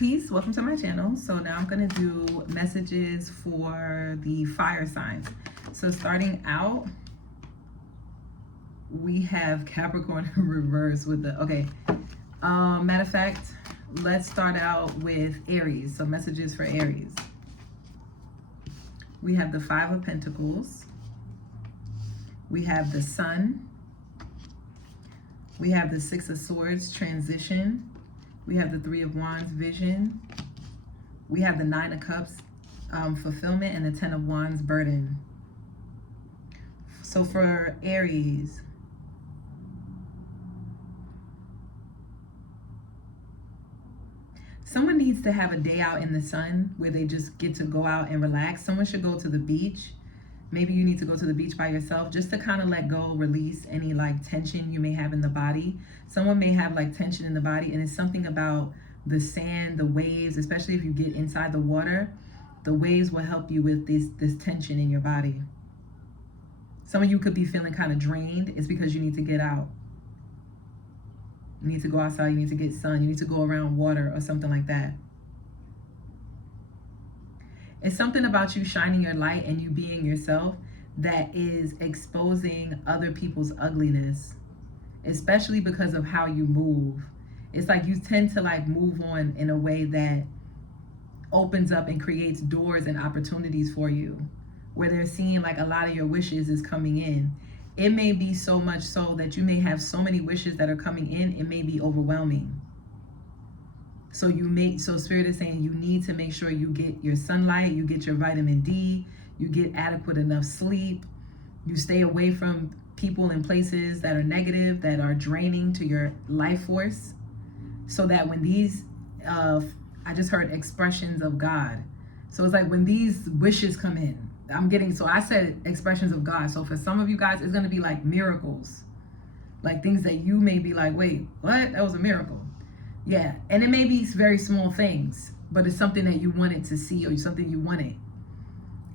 Peace, welcome to my channel. So now I'm going to do messages for the fire signs. So starting out, we have Capricorn in reverse with the, okay. Matter of fact, let's start out with Aries. So messages for Aries. We have the Five of Pentacles. We have the Sun. We have the Six of Swords, transition. We have the Three of Wands, vision. We have the Nine of Cups, fulfillment, and the Ten of Wands, burden. So for Aries, someone needs to have a day out in the sun where they just get to go out and relax. Someone should go to the beach. Maybe you need to go to the beach by yourself just to kind of let go, release any like tension you may have in the body. Someone may have like tension in the body, and it's something about the sand, the waves, especially if you get inside the water. The waves will help you with this tension in your body. Some of you could be feeling kind of drained. It's because you need to get out. You need to go outside, you need to get sun, you need to go around water or something like that. It's something about you shining your light and you being yourself that is exposing other people's ugliness, especially because of how you move. It's like you tend to like move on in a way that opens up and creates doors and opportunities for you, where they're seeing like a lot of your wishes is coming in. It may be so much so that you may have so many wishes that are coming in, it may be overwhelming. So Spirit is saying you need to make sure you get your sunlight, you get your vitamin D, you get adequate enough sleep, you stay away from people and places that are negative, that are draining to your life force, so that when these, I just heard expressions of God. So it's like when these wishes come in, so I said expressions of God. So for some of you guys, it's going to be like miracles, like things that you may be like, wait, what? That was a miracle. Yeah, and it may be very small things, but it's something that you wanted to see or something you wanted.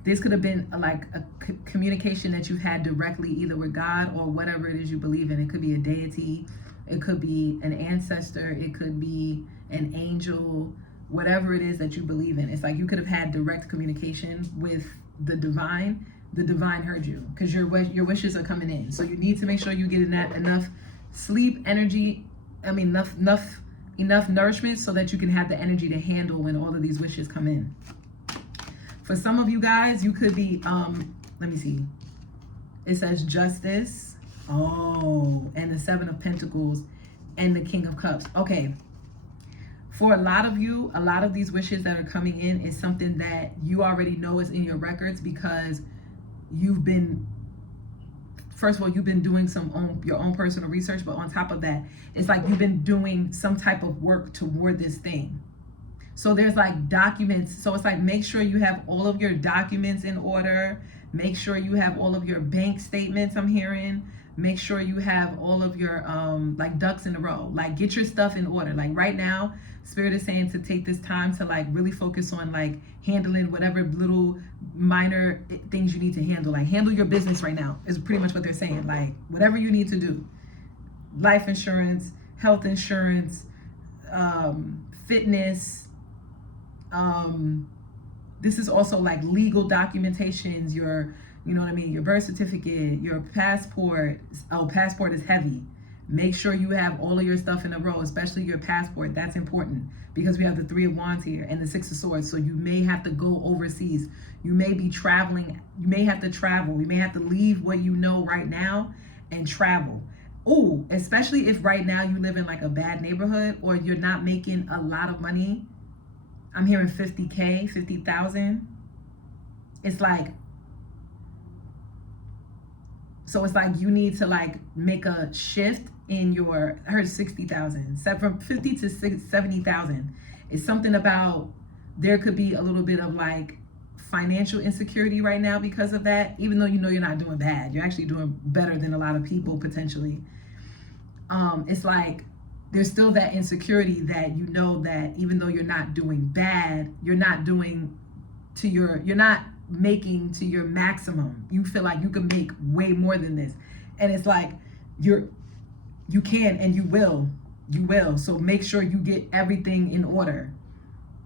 This could have been like a communication that you've had directly either with God or whatever it is you believe in. It could be a deity, it could be an ancestor, it could be an angel, whatever it is that you believe in. It's like you could have had direct communication with the divine. The divine heard you because your wishes are coming in. So you need to make sure you get enough sleep, energy, enough nourishment so that you can have the energy to handle when all of these wishes come in. For some of you guys, you could be, let me see. It says justice. Oh, and the Seven of Pentacles and the King of Cups. Okay. For a lot of you, a lot of these wishes that are coming in is something that you already know is in your records because you've been, first of all, you've been doing your own personal research, but on top of that, it's like you've been doing some type of work toward this thing. So there's like documents. So it's like, make sure you have all of your documents in order. Make sure you have all of your bank statements, I'm hearing. Make sure you have all of your like ducks in a row. Like get your stuff in order. Like right now, Spirit is saying to take this time to like really focus on like handling whatever little minor things you need to handle. Like handle your business right now is pretty much what they're saying. Like whatever you need to do. Life insurance, health insurance, fitness. This is also like legal documentations, your birth certificate, your passport. Oh, passport is heavy. Make sure you have all of your stuff in a row, especially your passport. That's important because we have the Three of Wands here and the Six of Swords. So you may have to go overseas. You may be traveling. You may have to travel. You may have to leave what you know right now and travel. Oh, especially if right now you live in like a bad neighborhood or you're not making a lot of money. I'm hearing 50K, 50,000. It's like, so it's like you need to like make a shift in your, I heard 60,000, from 50 to 70,000. It's something about, there could be a little bit of like financial insecurity right now because of that, even though you know you're not doing bad. You're actually doing better than a lot of people potentially. It's like, there's still that insecurity that you know that even though you're not doing bad, you're not making to your maximum. You feel like you can make way more than this. And it's like, you can and you will. So make sure you get everything in order.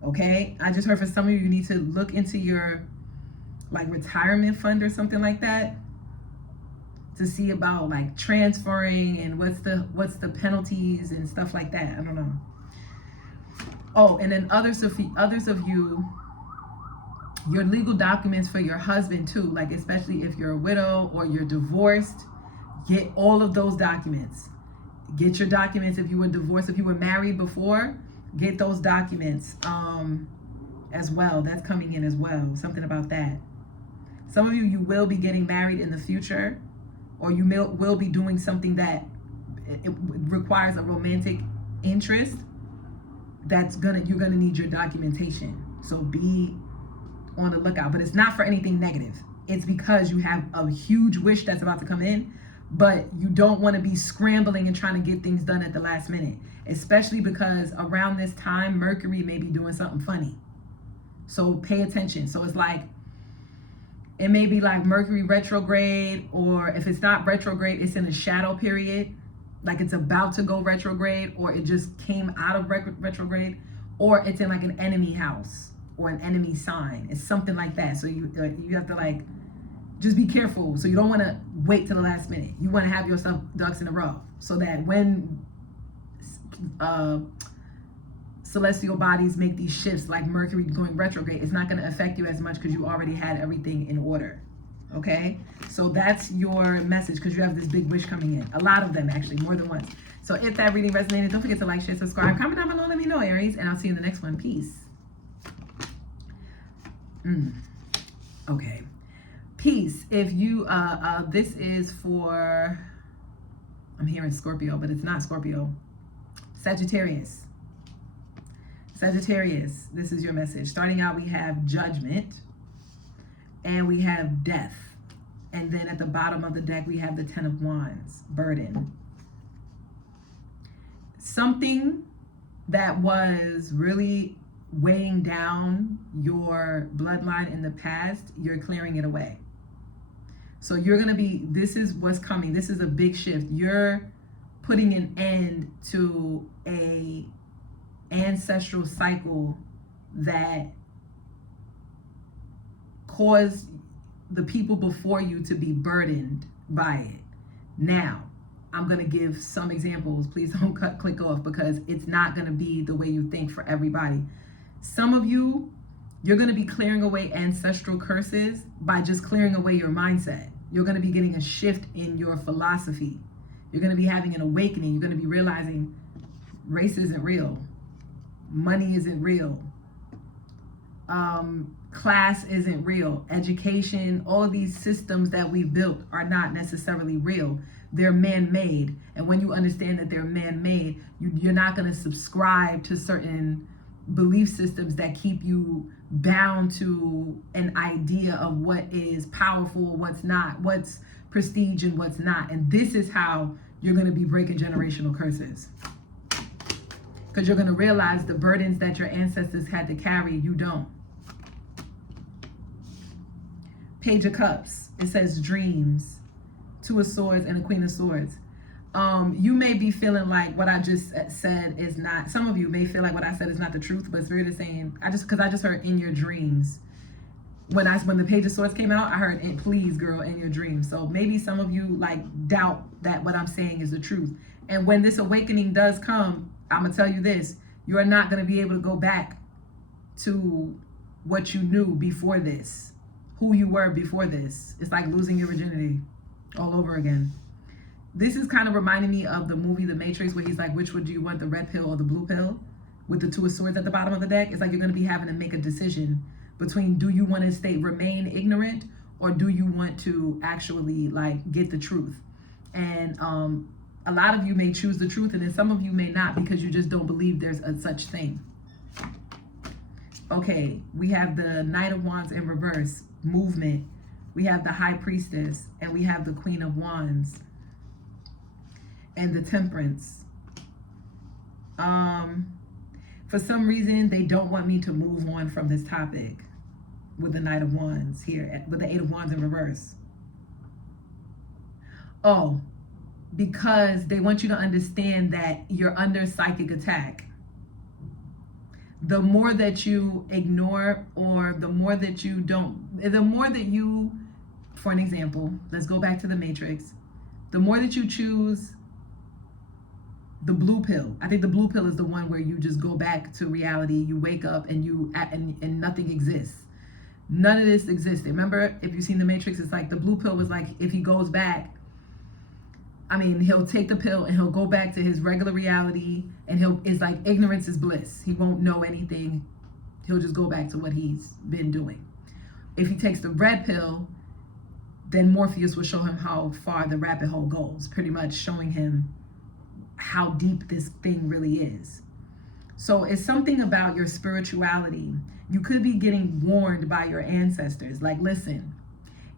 Okay, I just heard for some of you, you need to look into your like retirement fund or something like that to see about like transferring and what's the penalties and stuff like that. I don't know. Oh, and then others of you, your legal documents for your husband too, like especially if you're a widow or you're divorced, get all of those documents. Get your documents if you were divorced. If you were married before, get those documents as well. That's coming in as well. Something about that. Some of you will be getting married in the future, or you will be doing something that it requires a romantic interest. You're gonna need your documentation. So be on the lookout. But it's not for anything negative. It's because you have a huge wish that's about to come in, but you don't want to be scrambling and trying to get things done at the last minute, especially because around this time, Mercury may be doing something funny. So pay attention. So it's like, it may be like Mercury retrograde, or if it's not retrograde, it's in a shadow period, like it's about to go retrograde, or it just came out of retrograde, or it's in like an enemy house or an enemy sign. It's something like that. So you have to like, just be careful. So you don't want to wait till the last minute. You want to have yourself ducks in a row so that when celestial bodies make these shifts like Mercury going retrograde, it's not going to affect you as much because you already had everything in order. Okay, so that's your message, because you have this big wish coming in. A lot of them, actually, more than once. So if that reading resonated, don't forget to like, share, subscribe, comment down below, let me know, Aries, and I'll see you in the next one. Peace. Okay, peace. If you this is for, I'm hearing Scorpio, but it's not Scorpio. Sagittarius. Sagittarius, this is your message. Starting out, we have judgment and we have death. And then at the bottom of the deck, we have the 10 of Wands, burden. Something that was really weighing down your bloodline in the past, you're clearing it away. So you're going to be, this is what's coming. This is a big shift. You're putting an end to a ancestral cycle that caused the people before you to be burdened by it. Now, I'm going to give some examples. Please don't click off, because it's not going to be the way you think for everybody. Some of you, you're going to be clearing away ancestral curses by just clearing away your mindset. You're going to be getting a shift in your philosophy. You're going to be having an awakening. You're going to be realizing race isn't real. Money isn't real. Class isn't real. Education, all of these systems that we've built are not necessarily real. They're man-made. And when you understand that they're man-made, you're not going to subscribe to certain belief systems that keep you bound to an idea of what is powerful, what's not, what's prestige and what's not. And this is how you're going to be breaking generational curses. Because you're going to realize the burdens that your ancestors had to carry, you don't. Page of Cups. It says dreams. Two of Swords and a Queen of Swords. You may be feeling like what I just said is not, some of you may feel like what I said is not the truth, but Spirit is saying, I just heard in your dreams. When the Page of Swords came out, I heard, please girl, in your dreams. So maybe some of you like doubt that what I'm saying is the truth. And when this awakening does come, I'm going to tell you this, you're not going to be able to go back to what you knew before this, who you were before this. It's like losing your virginity all over again. This is kind of reminding me of the movie The Matrix, where he's like, which would you want, the red pill or the blue pill? With the Two of Swords at the bottom of the deck. It's like you're going to be having to make a decision between, do you want to remain ignorant, or do you want to actually like get the truth? And a lot of you may choose the truth, and then some of you may not, because you just don't believe there's a such thing. Okay, we have the Knight of Wands in reverse, movement. We have the High Priestess, and we have the Queen of Wands and the Temperance. For some reason, they don't want me to move on from this topic with the Knight of Wands here, with the Eight of Wands in reverse. Oh, because they want you to understand that you're under psychic attack. the more that you ignore, or the more that you don't, the more that you, for an example, let's go back to the Matrix. The more that you choose the blue pill, I think the blue pill is the one where you just go back to reality. You wake up and and nothing exists. None of this existed. Remember, if you've seen the Matrix, it's like the blue pill was like, if he goes back, I mean, he'll take the pill and he'll go back to his regular reality, and it's like ignorance is bliss. He won't know anything. He'll just go back to what he's been doing. If he takes the red pill, then Morpheus will show him how far the rabbit hole goes, pretty much showing him how deep this thing really is. So it's something about your spirituality. You could be getting warned by your ancestors. Like, listen,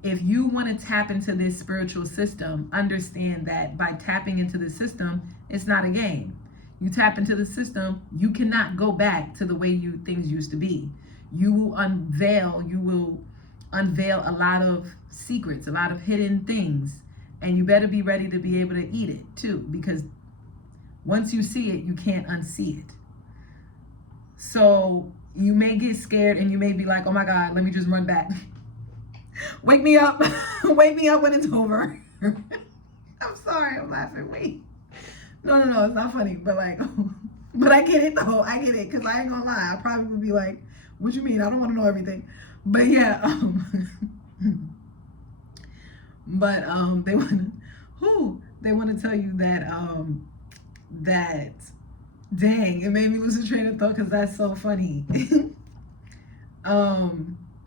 if you want to tap into this spiritual system, understand that by tapping into the system, it's not a game. You tap into the system, you cannot go back to the way things used to be. You will unveil a lot of secrets, a lot of hidden things, and you better be ready to be able to eat it too, because once you see it, you can't unsee it. So you may get scared and you may be like, oh my God, let me just run back. Wake me up. Wake me up when it's over. I'm sorry, I'm laughing. Wait. No, it's not funny. But like, but I get it though. I get it, because I ain't gonna lie. I probably would be like, what you mean? I don't want to know everything. But yeah, but they want to tell you that that dang, it made me lose a train of thought because that's so funny.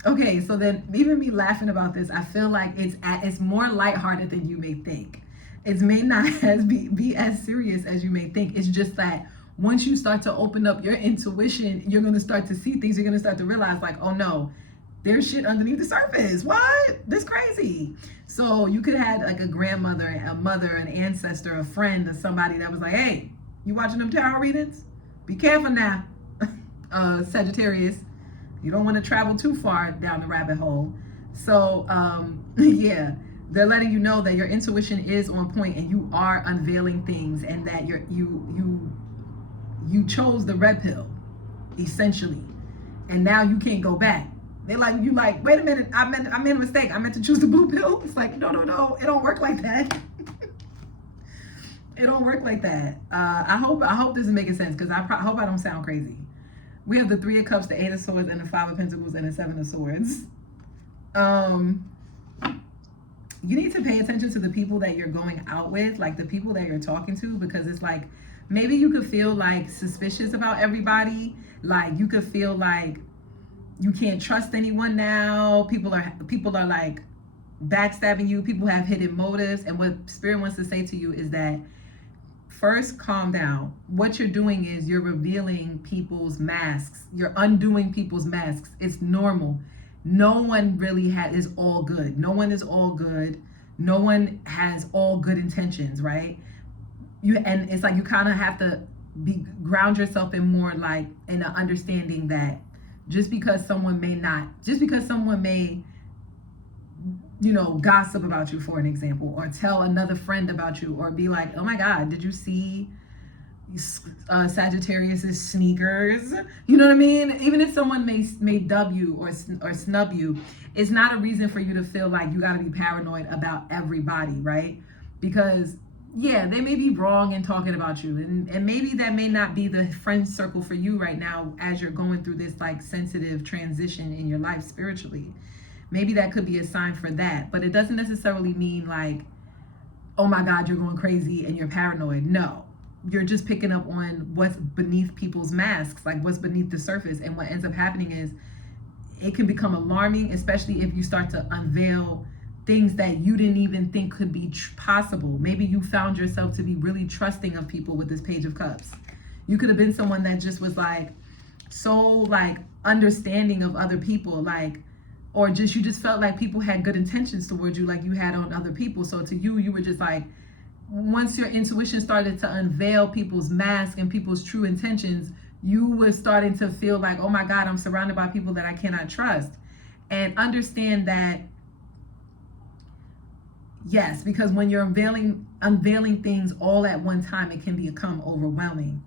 Okay, so then even me laughing about this, I feel like it's more lighthearted than you may think. It may not be as serious as you may think. It's just that once you start to open up your intuition, you're going to start to see things. You're going to start to realize like, oh no, there's shit underneath the surface. What? That's crazy. So you could have like a grandmother, a mother, an ancestor, a friend, or somebody that was like, hey, you watching them tarot readings? Be careful now, Sagittarius. You don't want to travel too far down the rabbit hole. So yeah, they're letting you know that your intuition is on point and you are unveiling things, and that you chose the red pill, essentially, and now you can't go back. They're like, you like, wait a minute, I made a mistake. I meant to choose the blue pill. It's like, no, it don't work like that. It don't work like that. I hope this is making sense, because I hope I don't sound crazy. We have the 3 of Cups, the 8 of Swords, and the 5 of Pentacles, and the 7 of Swords. You need to pay attention to the people that you're going out with, like the people that you're talking to, because it's like, maybe you could feel like suspicious about everybody. Like you could feel like you can't trust anyone now. People are like backstabbing you. People have hidden motives. And what Spirit wants to say to you is that, first, calm down. What you're doing is you're revealing people's masks. You're undoing people's masks. It's normal. No one really is all good. No one is all good. No one has all good intentions, right? And it's like you kind of have to ground yourself in more like in an understanding that just because someone may, gossip about you, for an example, or tell another friend about you, or be like, oh my God, did you see Sagittarius's sneakers? You know what I mean? Even if someone may dub you or snub you, it's not a reason for you to feel like you got to be paranoid about everybody, right? Because yeah, they may be wrong in talking about you, and maybe that may not be the friend circle for you right now as you're going through this like sensitive transition in your life spiritually. Maybe that could be a sign for that, but it doesn't necessarily mean like, oh my God, you're going crazy and you're paranoid. No, you're just picking up on what's beneath people's masks, like what's beneath the surface. And what ends up happening is it can become alarming, especially if you start to unveil things that you didn't even think could be possible. Maybe you found yourself to be really trusting of people with this Page of Cups. You could have been someone that just was like so like understanding of other people, like, or just you just felt like people had good intentions towards you, like you had on other people. So to you, you were just like, once your intuition started to unveil people's masks and people's true intentions, you were starting to feel like, oh my God, I'm surrounded by people that I cannot trust. And understand that, yes, because when you're unveiling things all at one time, it can become overwhelming.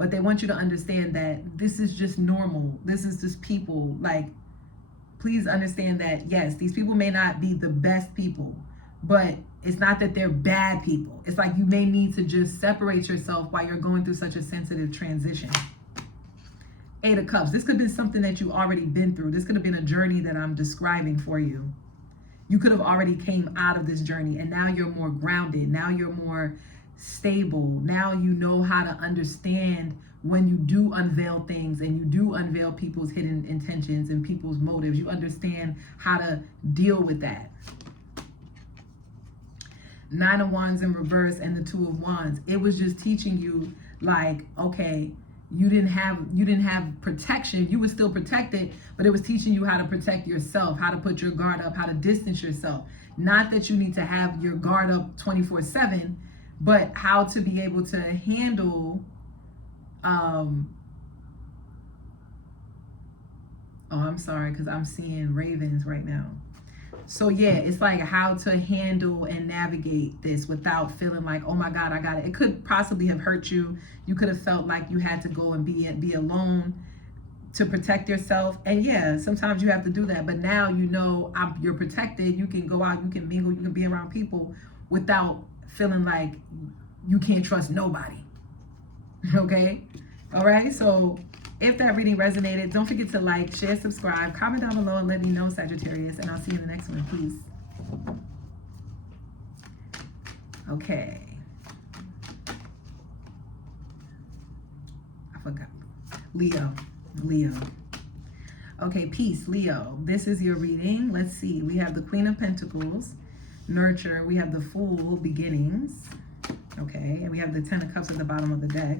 but they want you to understand that this is just normal. This is just people. Like, please understand that, yes, these people may not be the best people, but it's not that they're bad people. It's like you may need to just separate yourself while you're going through such a sensitive transition. 8 of Cups. This could have been something that you already been through. This could have been a journey that I'm describing for you. You could have already came out of this journey, and now you're more grounded. Now you're more stable. Now you know how to understand when you do unveil things and you do unveil people's hidden intentions and people's motives. You understand how to deal with that. 9 of Wands in reverse and the 2 of Wands. It was just teaching you, like, okay, you didn't have protection. You were still protected, but it was teaching you how to protect yourself, how to put your guard up, how to distance yourself. Not that you need to have your guard up 24/7, but how to be able to handle oh, I'm sorry, because I'm seeing ravens right now. So yeah, it's like how to handle and navigate this without feeling like, oh my God, I got it. It could possibly have hurt you. You could have felt like you had to go and be alone to protect yourself. And yeah, sometimes you have to do that. But now you know you're protected. You can go out, you can mingle, you can be around people without feeling like you can't trust nobody. Okay? All right? So if that reading resonated, don't forget to like, share, subscribe, comment down below, and let me know, Sagittarius, and I'll see you in the next one. Peace. Okay. I forgot. Leo. Okay, peace, Leo. This is your reading. Let's see. We have the Queen of Pentacles, nurture. We have the Fool, beginnings. Okay, and we have the 10 of Cups at the bottom of the deck.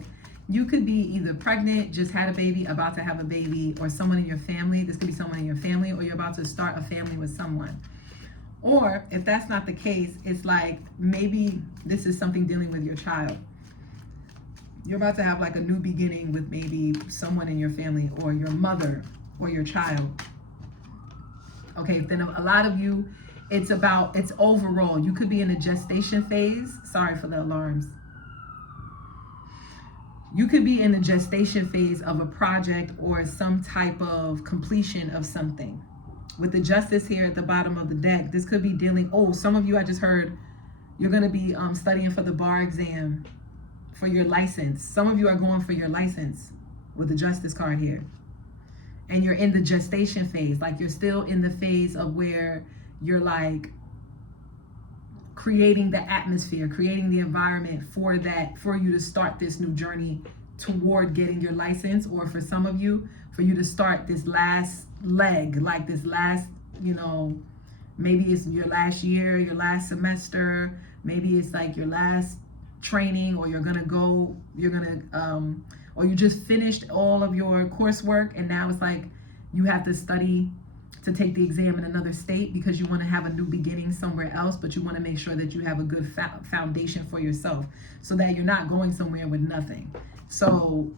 You could be either pregnant, just had a baby, about to have a baby, or someone in your family. This could be someone in your family, or you're about to start a family with someone. Or if that's not the case, it's like maybe this is something dealing with your child. You're about to have like a new beginning with maybe someone in your family, or your mother, or your child. Okay, then a lot of you, it's overall. You could be in a gestation phase. Sorry for the alarms. You could be in the gestation phase of a project or some type of completion of something. With the Justice here at the bottom of the deck, this could be dealing, some of you, I just heard, you're going to be studying for the bar exam, for your license. Some of you are going for your license with the Justice card here. And you're in the gestation phase, like you're still in the phase of where you're like creating the atmosphere, creating the environment for you to start this new journey toward getting your license, or for some of you, for you to start this last leg, like this last, maybe it's your last year, your last semester, maybe it's like your last training, or or you just finished all of your coursework, and now it's like you have to study to take the exam in another state because you want to have a new beginning somewhere else, but you want to make sure that you have a good foundation for yourself so that you're not going somewhere with nothing. So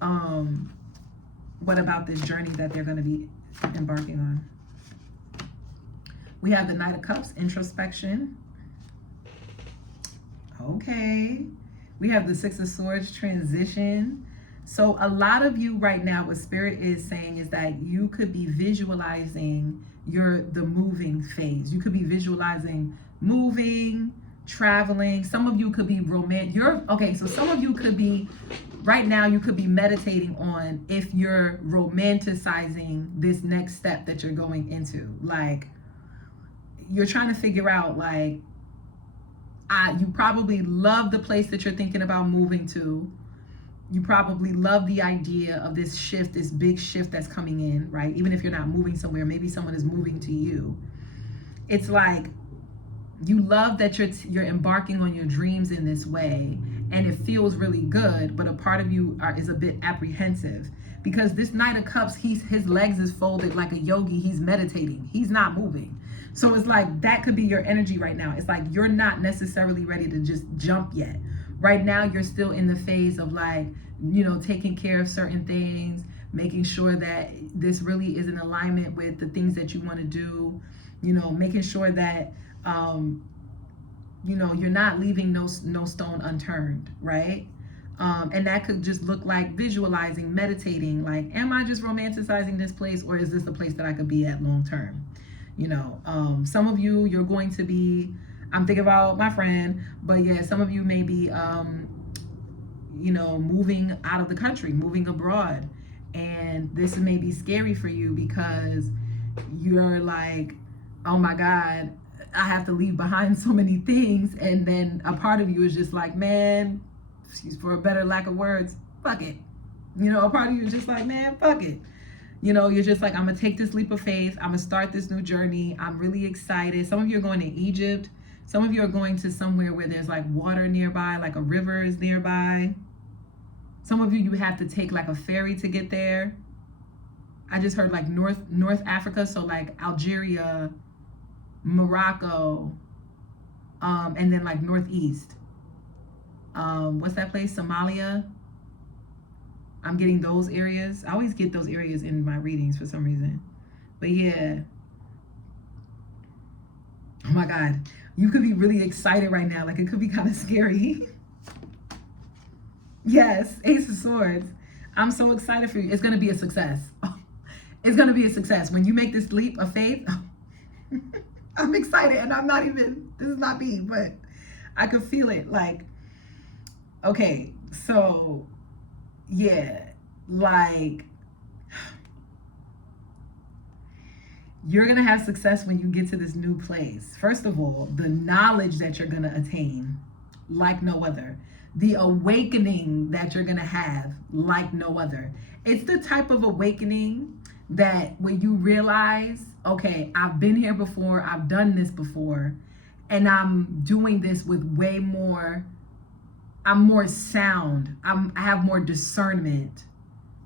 what about this journey that they're going to be embarking on? We have the Knight of Cups, introspection. Okay. We have the Six of Swords, transition. So a lot of you right now, what Spirit is saying is that you could be visualizing the moving phase. You could be visualizing moving, traveling. Some of you could be so some of you could be, right now you could be meditating on if you're romanticizing this next step that you're going into. Like, you're trying to figure out, like, you probably love the place that you're thinking about moving to. You probably love the idea of this shift, this big shift that's coming in, right? Even if you're not moving somewhere, maybe someone is moving to you. It's like you love that you're embarking on your dreams in this way, and it feels really good, but a part of you is a bit apprehensive because this Knight of Cups, his legs is folded like a yogi. He's meditating. He's not moving. So it's like that could be your energy right now. It's like you're not necessarily ready to just jump yet. Right now, you're still in the phase of like, taking care of certain things, making sure that this really is in alignment with the things that you want to do, making sure that, you're not leaving no stone unturned, right? And that could just look like visualizing, meditating, like, am I just romanticizing this place, or is this a place that I could be at long term? You know, some of you, you're going to be, I'm thinking about my friend, but yeah, some of you may be, you know, moving out of the country, moving abroad. And this may be scary for you because you're like, oh my God, I have to leave behind so many things. And then a part of you is just like, man, excuse for a better lack of words, fuck it. You know, a part of you is just like, man, fuck it. You know, you're just like, I'm gonna take this leap of faith. I'm gonna start this new journey. I'm really excited. Some of you are going to Egypt. Some of you are going to somewhere where there's like water nearby, like a river is nearby. Some of you, you have to take like a ferry to get there. I just heard like North Africa, so like Algeria, Morocco, and then like Northeast. What's that place? Somalia. I'm getting those areas. I always get those areas in my readings for some reason. But yeah. Oh my God. You could be really excited right now. Like it could be kind of scary. Yes, Ace of Swords. I'm so excited for you. It's going to be a success. Oh, it's going to be a success. When you make this leap of faith, I'm excited. And I'm not even, this is not me, but I could feel it. Like, okay, so yeah, like you're going to have success when you get to this new place. First of all, the knowledge that you're going to attain like no other. The awakening that you're going to have like no other. It's the type of awakening that when you realize, okay, I've been here before, I've done this before, and I'm doing this with way more, I'm more sound, I have more discernment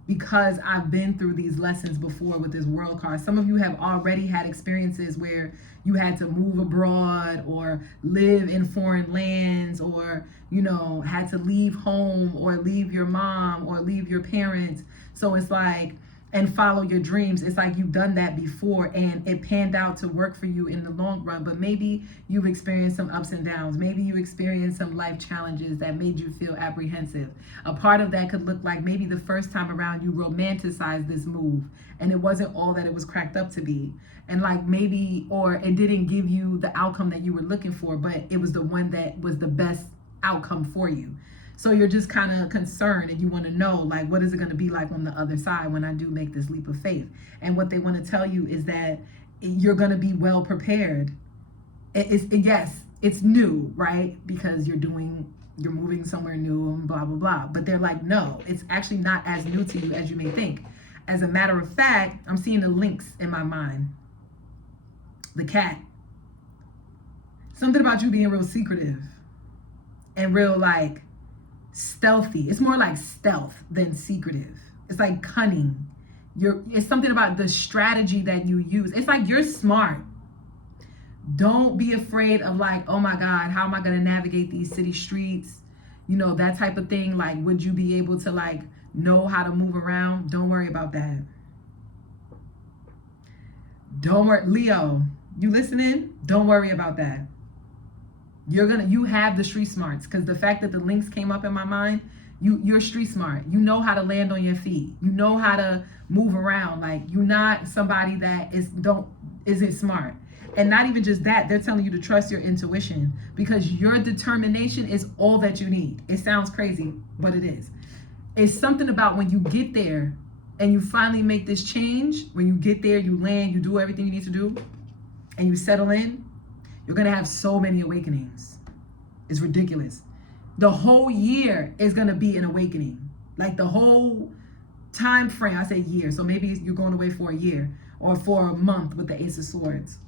because I've been through these lessons before with this world card. Some of you have already had experiences where you had to move abroad or live in foreign lands, or, you know, had to leave home or leave your mom or leave your parents. So it's like, and follow your dreams. It's like you've done that before and it panned out to work for you in the long run. But maybe you've experienced some ups and downs. Maybe you experienced some life challenges that made you feel apprehensive. A part of that could look like maybe the first time around you romanticized this move and it wasn't all that it was cracked up to be. And like maybe, or it didn't give you the outcome that you were looking for, but it was the one that was the best outcome for you. So you're just kind of concerned and you want to know, like, what is it going to be like on the other side when I do make this leap of faith? And what they want to tell you is that you're going to be well prepared. Yes, it's new, right? Because you're moving somewhere new and blah, blah, blah. But they're like, no, it's actually not as new to you as you may think. As a matter of fact, I'm seeing the links in my mind. The cat. Something about you being real secretive and real like stealthy. It's more like stealth than secretive. It's like cunning. It's something about the strategy that you use. It's like you're smart. Don't be afraid of like, oh my God, how am I going to navigate these city streets? You know, that type of thing. Like, would you be able to like know how to move around? Don't worry about that. Don't worry. Leo, you listening? Don't worry about that. You have the street smarts, because the fact that the links came up in my mind, you're street smart. You know how to land on your feet. You know how to move around. Like, you're not somebody that isn't smart. And not even just that, they're telling you to trust your intuition, because your determination is all that you need. It sounds crazy, but it is. It's something about when you get there and you finally make this change, when you get there, you land, you do everything you need to do, and you settle in, you're going to have so many awakenings. It's ridiculous. The whole year is going to be an awakening. Like the whole time frame, I say year. So maybe you're going away for a year or for a month with the Ace of Swords.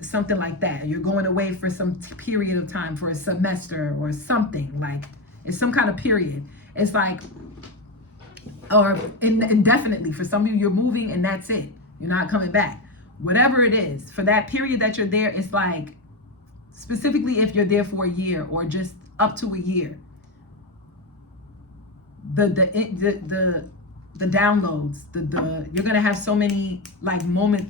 Something like that. You're going away for some period of time, for a semester or something. Like it's some kind of period. It's like, or indefinitely. For some of you, you're moving and that's it. You're not coming back. Whatever it is, for that period that you're there, it's like, specifically if you're there for a year or just up to a year, the downloads, you're gonna have so many like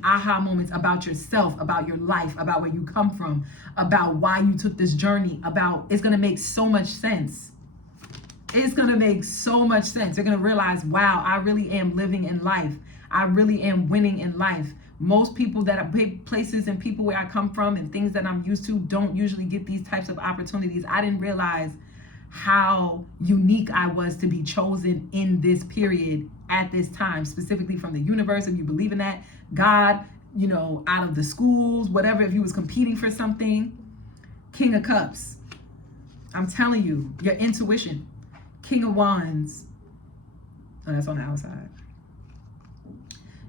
aha moments about yourself, about your life, about where you come from, about why you took this journey, it's gonna make so much sense. It's going to make so much sense. You're going to realize, wow, I really am living in life. I really am winning in life. Most people that are places and people where I come from and things that I'm used to don't usually get these types of opportunities. I didn't realize how unique I was to be chosen in this period at this time, specifically from the universe, if you believe in that, God, you know, out of the schools, whatever, if you was competing for something. King of Cups. I'm telling you, your intuition. King of Wands. Oh, that's on the outside.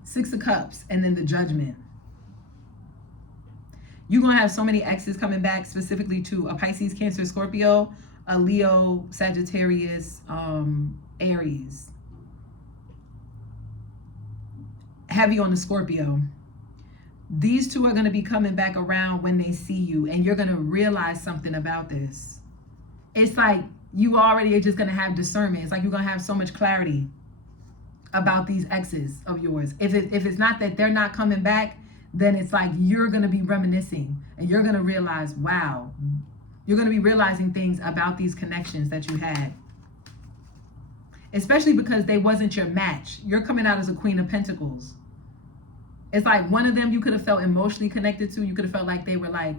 Six of Cups, and then the Judgment. You're going to have so many exes coming back, specifically to a Pisces, Cancer, Scorpio, a Leo, Sagittarius, Aries. Heavy on the Scorpio. These two are going to be coming back around when they see you, and you're going to realize something about this. It's like you already are just going to have discernment. It's like you're going to have so much clarity about these exes of yours. If it's not that they're not coming back, then it's like you're going to be reminiscing, and you're going to realize, wow, you're going to be realizing things about these connections that you had. Especially because they wasn't your match. You're coming out as a Queen of Pentacles. It's like one of them you could have felt emotionally connected to. You could have felt like they were like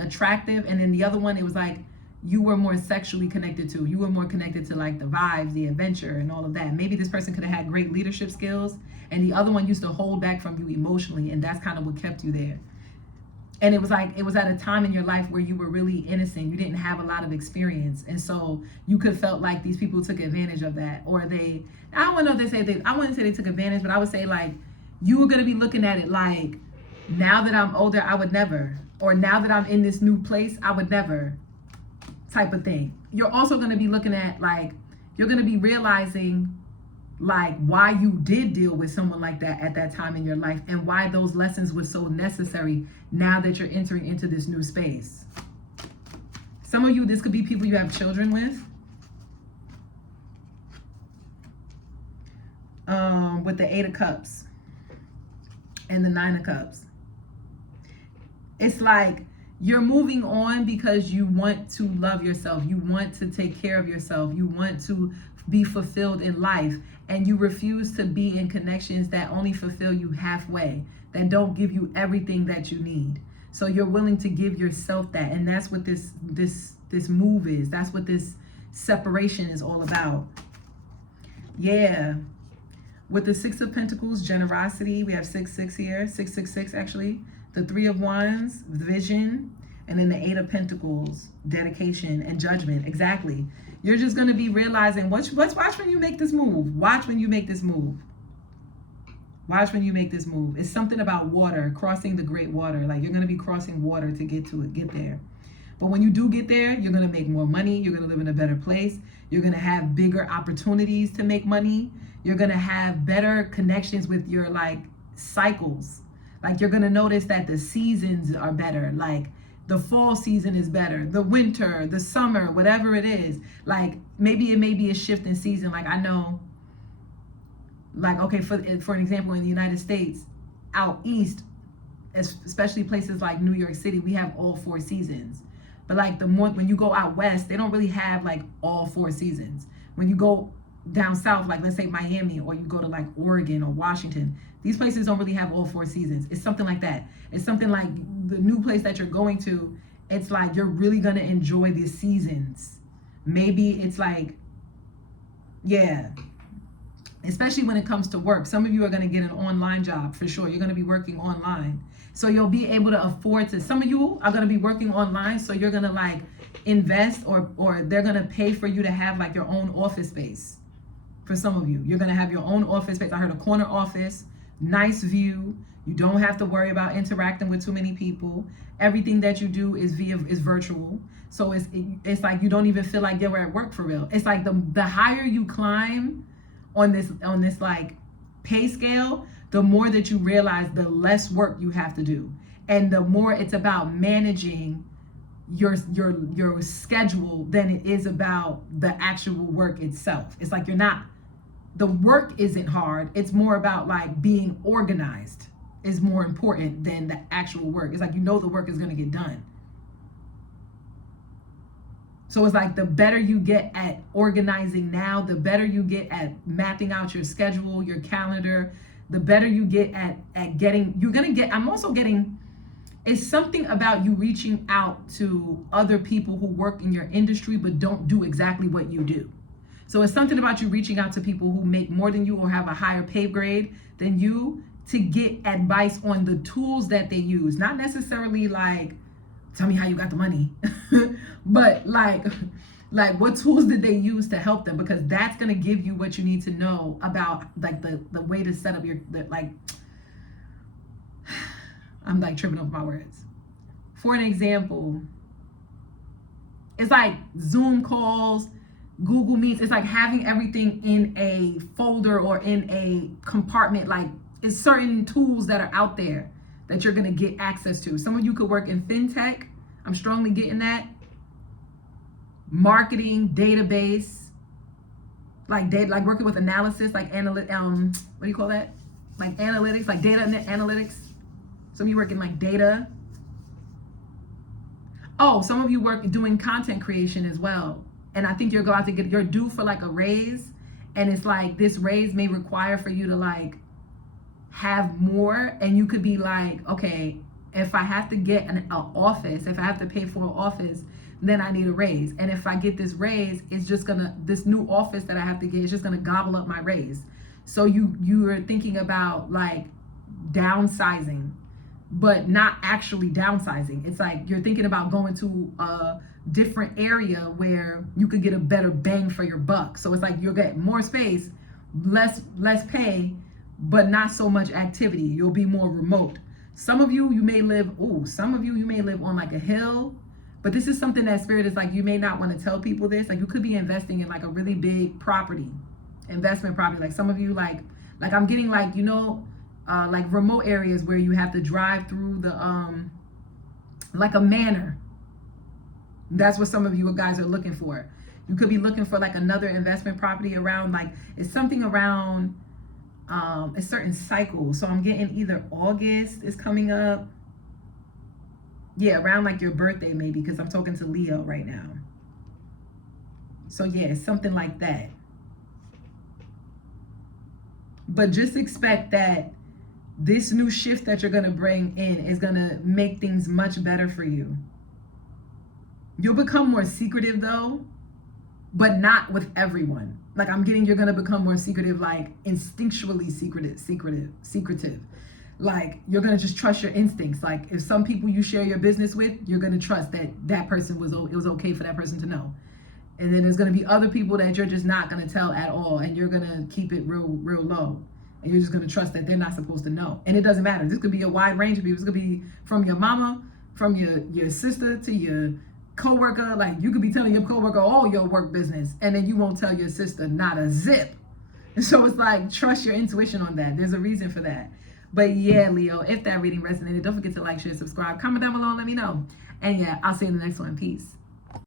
attractive. And then the other one, it was like you were more sexually connected to. You were more connected to like the vibes, the adventure, and all of that. Maybe this person could have had great leadership skills, and the other one used to hold back from you emotionally, and that's kind of what kept you there. And it was like, it was at a time in your life where you were really innocent. You didn't have a lot of experience. And so you could have felt like these people took advantage of that. Or they, I don't know if I wouldn't say they took advantage, but I would say like, you were going to be looking at it like, now that I'm older, I would never. Or now that I'm in this new place, I would never, type of thing. You're also going to be looking at like, you're going to be realizing like why you did deal with someone like that at that time in your life, and why those lessons were so necessary now that you're entering into this new space. Some of you, this could be people you have children with. With the Eight of Cups and the Nine of Cups. It's like you're moving on because you want to love yourself. You want to take care of yourself. You want to be fulfilled in life, and you refuse to be in connections that only fulfill you halfway, that don't give you everything that you need. So you're willing to give yourself that, and that's what this move is. That's what this separation is all about. Yeah. With the Six of Pentacles, generosity, we have 666 here, 666 actually. The Three of Wands, vision, and then the Eight of Pentacles, dedication and judgment. Exactly. You're just going to be realizing, watch when you make this move. Watch when you make this move. Watch when you make this move. It's something about water, crossing the great water. Like you're going to be crossing water to get to it, get there. But when you do get there, you're going to make more money. You're going to live in a better place. You're going to have bigger opportunities to make money. You're going to have better connections with your like cycles. Like you're going to notice that the seasons are better. Like the fall season is better, the winter, the summer, whatever it is. Like maybe it may be a shift in season. Like I know, like, okay, for an example, in the United States, out east, especially places like New York City, we have all 4 seasons. But like when you go out west, they don't really have like all 4 seasons. When you go down south, like let's say Miami, or you go to like Oregon or Washington, these places don't really have all 4 seasons. It's something like that. It's something like the new place that you're going to, it's like you're really gonna enjoy the seasons. Maybe it's like, yeah, especially when it comes to work. Some of you are gonna get an online job for sure. You're gonna be working online. So you'll be able to afford to, some of you are gonna be working online, so you're gonna like invest, or they're gonna pay for you to have like your own office space. For some of you, you're gonna have your own office space. I heard a corner office, nice view. You don't have to worry about interacting with too many people. Everything that you do is virtual. So it's like you don't even feel like you were at work for real. It's like the higher you climb on this like pay scale, the more that you realize the less work you have to do, and the more it's about managing your schedule than it is about the actual work itself. It's like the work isn't hard. It's more about like being organized is more important than the actual work. It's like, you know, the work is going to get done. So it's like the better you get at organizing now, the better you get at mapping out your schedule, your calendar, the better you get at getting, you're going to get, I'm also getting, it's something about you reaching out to other people who work in your industry but don't do exactly what you do. So it's something about you reaching out to people who make more than you or have a higher pay grade than you to get advice on the tools that they use. Not necessarily like, tell me how you got the money, but like what tools did they use to help them? Because that's going to give you what you need to know about like the way to set up your, like, I'm like tripping over my words. For an example, it's like Zoom calls, Google Meets. It's like having everything in a folder or in a compartment. Like it's certain tools that are out there that you're going to get access to. Some of you could work in fintech. I'm strongly getting that. Marketing, database, like working with analysis, like what do you call that? Like analytics, like data analytics. Some of you work in like data. Oh, some of you work doing content creation as well. And I think you're going to get, you're due for like a raise. And it's like this raise may require for you to like have more. And you could be like, okay, if I have to get an office, if I have to pay for an office, then I need a raise. And if I get this raise, it's just gonna, this new office that I have to get is just gonna gobble up my raise. So you are thinking about like downsizing, but not actually downsizing. It's like you're thinking about going to a different area where you could get a better bang for your buck. So it's like you'll get more space, less pay, but not so much activity. You'll be more remote. Some of you may live on like a hill, but this is something that Spirit is like, you may not want to tell people this. Like you could be investing in like a really big investment property. Like some of you like I'm getting like, you know, like remote areas where you have to drive through the, like a manor. That's what some of you guys are looking for. You could be looking for like another investment property around, like it's something around a certain cycle. So I'm getting either August is coming up. Yeah, around like your birthday maybe, because I'm talking to Leo right now. So yeah, something like that. But just expect that this new shift that you're going to bring in is going to make things much better for you. You'll become more secretive though, but not with everyone. Like I'm getting, you're going to become more secretive, like instinctually secretive. Like you're going to just trust your instincts. Like if some people you share your business with, you're going to trust that that person it was okay for that person to know. And then there's going to be other people that you're just not going to tell at all. And you're going to keep it real low. And you're just going to trust that they're not supposed to know. And it doesn't matter. This could be a wide range of people. This could be from your mama, from your sister to your coworker. Like you could be telling your coworker all your work business, and then you won't tell your sister not a zip. And so it's like, trust your intuition on that. There's a reason for that. But yeah, Leo, if that reading resonated, don't forget to like, share, subscribe, comment down below and let me know. And yeah, I'll see you in the next one. Peace.